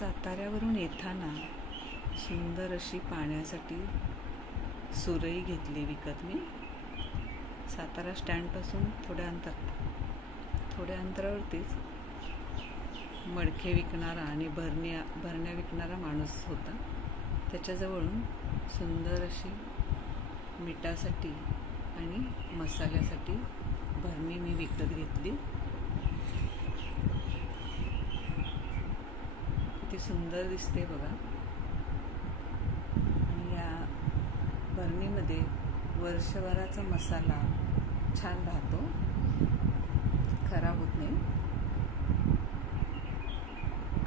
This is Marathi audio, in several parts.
साताऱ्यावरून येताना सुंदर अशी पाण्यासाठी सुरई घेतली विकत मी. सातारा स्टँडपासून थोड्या अंतरावरतीच मडके विकणारा आणि भरण्या विकणारा माणूस होता. त्याच्याजवळून सुंदर अशी मिठासाठी आणि मसाल्यासाठी भरणी मी विकत घेतली. किती सुंदर दिसते बघा. आणि या भरणीमध्ये वर्षभराचा मसाला छान राहतो, खराब होत नाही.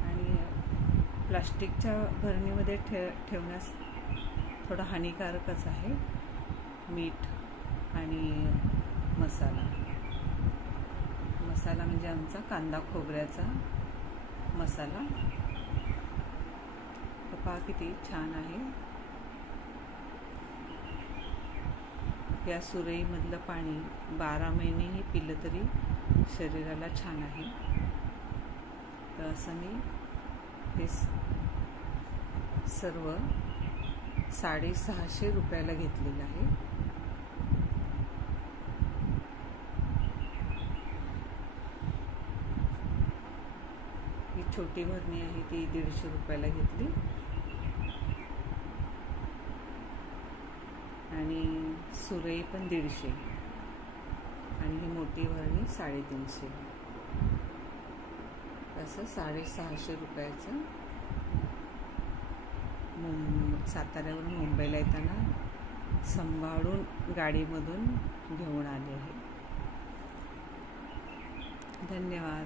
आणि प्लास्टिकच्या भरणीमध्ये ठेवण्यास थोडा हानिकारकच आहे. मीठ आणि मसाला म्हणजे आमचा कांदा खोबऱ्याचा मसाला. पहा किती छान आहे. या सुरईमधलं पाणी 12 महिनेही पिलं तरी शरीराला छान आहे. तर असं मी हे सर्व 650 रुपयाला घेतलेलं आहे. ही छोटी भरणी आहे ती 150 रुपयाला घेतली. आणि सुरई पण 150 आणि ही मोठी भरणी 350. असं 650 रुपयाचं साताऱ्यावरून मुंबईला येताना सांभाळून गाडीमधून घेऊन आले आहे. धन्यवाद.